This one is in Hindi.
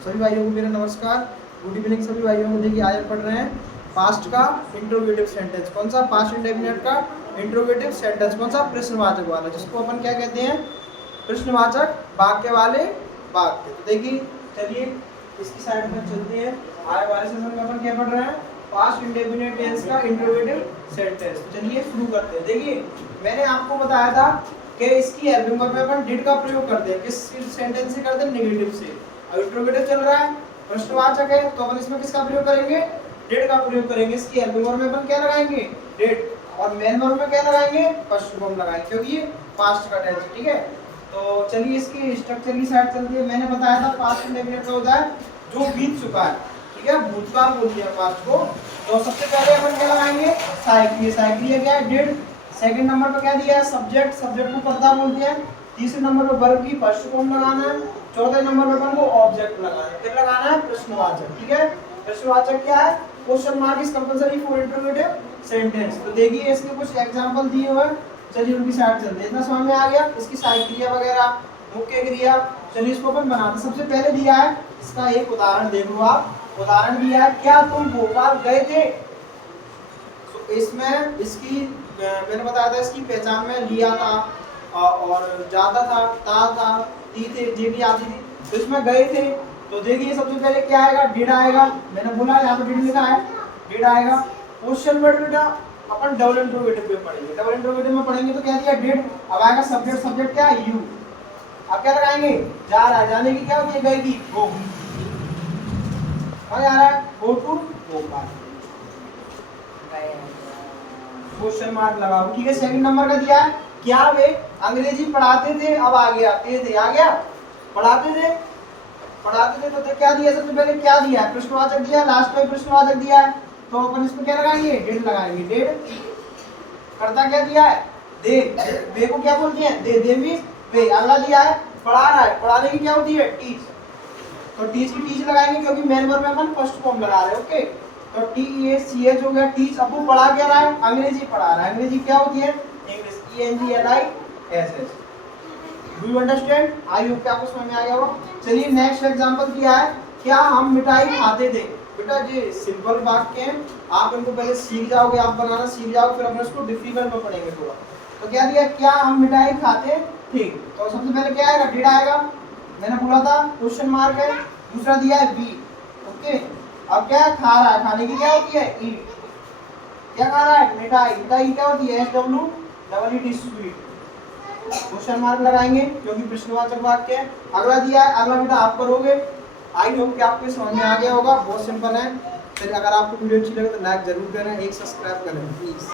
सभी भाइयों को मेरा नमस्कार, गुड इवनिंग सभी भाइयों को। देखिए आज हम पढ़ रहे हैं पास्ट का इंट्रोगेटिव सेंटेंस। कौन सा? पास्ट इंडेफिनिट का इंट्रोगेटिव सेंटेंस। कौन सा? प्रश्नवाचक वाला, जिसको अपन क्या कहते हैं? प्रश्नवाचक वाक्य वाले वाक्य। तो देखिए चलिए इसकी साइड में चलते हैं। आगे वाले सेशन में अपन क्या पढ़ रहे हैं? पास्ट इंडेफिनिट टेंस का इंट्रोगेटिव सेंटेंस। तो चलिए शुरू करते हैं। देखिए मैंने आपको बताया था कि इसकी हेल्पिंग वर्ब में अपन डिड का प्रयोग करते हैं। किस सेंटेंस से करते हैं? नेगेटिव से। अब इंट्रोगेटिव चल रहा है, प्रश्नवाचक है, तो अपन इसमें किसका प्रयोग करेंगे? डिड का प्रयोग करेंगे। इसकी हेल्पिंग वर्ब में अपन क्या लगाएंगे? डिड। और मेन वर्ब में क्या लगाएंगे? फर्स्ट फॉर्म लगाएंगे, क्योंकि ये पास्ट का टेंस है। ठीक है, तो चलिए इसकी स्ट्रक्चर की साइड चलते हैं। मैंने बताया था पास्ट इंडेफिनिट का होता है जो बीत चुका है। ठीक है, भूतकाल बोलते हैं पास्ट को। तो सबसे पहले अपन क्या लगाएंगे? साइक्लिया। साइक्लिया क्या है? डिड। सेकंड नंबर पे क्या दिया है? सब्जेक्ट। सब्जेक्ट को कर्ता बोलते हैं। तीसरे नंबर पे वर्ब की फर्स्ट फॉर्म लगाना है। चौथे नंबर पे अपन को ऑब्जेक्ट लगाना है। फिर लगाना है प्रश्नवाचक। ठीक है, प्रश्नवाचक क्या है? Question mark is compulsory for interrogative sentence. तो देखिए इसके कुछ एग्जांपल दिए हुए हैं, चलिए उनकी साइड चलते हैं। इतना समझ में आ गया? इसकी साइक्लिया वगैरह, मुख्य क्रिया। चलिए इसको अपन बनाते हैं। सबसे पहले दिया है इसका एक उदाहरण, देखो आप। उदाहरण दिया है, क्या तुम भोपाल गए थे? तो इसमें इसकी मैंने बताया था इसकी पहचान में लिया था और जाता था, ती थे, जे भी आती थी। तो इसमें गए थे, तो देखिए सबसे पहले क्या आएगा? डिड आएगा। मैंने बोला यहाँ पे डिड लिखा है, डिड आएगा। क्वेश्चन वर्ड बेटा अपन डबल इंट्रोगेटिव में पढ़ेंगे। डबल इंट्रोगेटिव में पढ़ेंगे तो क्या दिया? डिड। अब आएगा सब्जेक्ट। सब्जेक्ट क्या है? यू। अब क्या लगाएंगे? जा रहा है। जाने की क्या होती है? गए की, गो। आ रहा है, go to Bhopal. Question mark लगाओ। ठीक है, सेकंड नंबर का दिया है, क्या वे अंग्रेजी पढ़ाते थे? अब आ गया, थे आ गया। पढ़ाते थे तो क्या दिया? सबसे पहले क्या दिया है? प्रश्नवाचक दिया। लास्ट में प्रश्नवाचक दिया है, तो अपन इसमें क्या लगाएंगे? डिड लगाएंगे। डिड। करता क्या दिया है? दे। वे को क्या बोलते हैं? दे मींस वे। अगला दिया है पढ़ा रहा है। पढ़ाने की क्या होती है? टीच। तो टीच की टीच लगाएंगे, क्योंकि मेन वर्ब में अपन फर्स्ट फॉर्म लगा रहे हैं। ओके, तो TACH हो गया, टीच। अब वो पढ़ा क्या रहा है? अंग्रेजी पढ़ा रहा है। अंग्रेजी क्या होती है? English. ENGLISH। Do you understand? I hope आपको समझ में आ गया होगा। चलिए नेक्स्ट एग्जांपल दिया है, क्या हम मिठाई खाते थे? बेटा ये सिंपल वाक्य है, आप इनको पहले सीख जाओगे, आप बनाना सीख जाओ, फिर अपन इसको डिफिकल्ट में पढ़ेंगे थोड़ा। तो क्या दिया? क्या हम मिठाई खाते थे? तो सबसे पहले क्या आएगा? डिड आएगा। मैंने बोला था क्वेश्चन मार्क है। दूसरा दिया है बी। ओके, अब क्या है? खा रहा है। खाने की क्या होती है? ईट। क्या खा रहा है? मिठाई। मिठाई क्या होती है? SWEET। स्वीट। क्वेश्चन मार्क लगाएंगे, क्योंकि प्रश्नवाचक वाक्य है। अगला दिया है, अगला बेटा आप करोगे। आई होप कि आपको समझ में आ गया होगा, बहुत सिंपल है। फिर अगर आपको वीडियो अच्छी लगे तो लाइक जरूर करें, एक सब्सक्राइब करें प्लीज।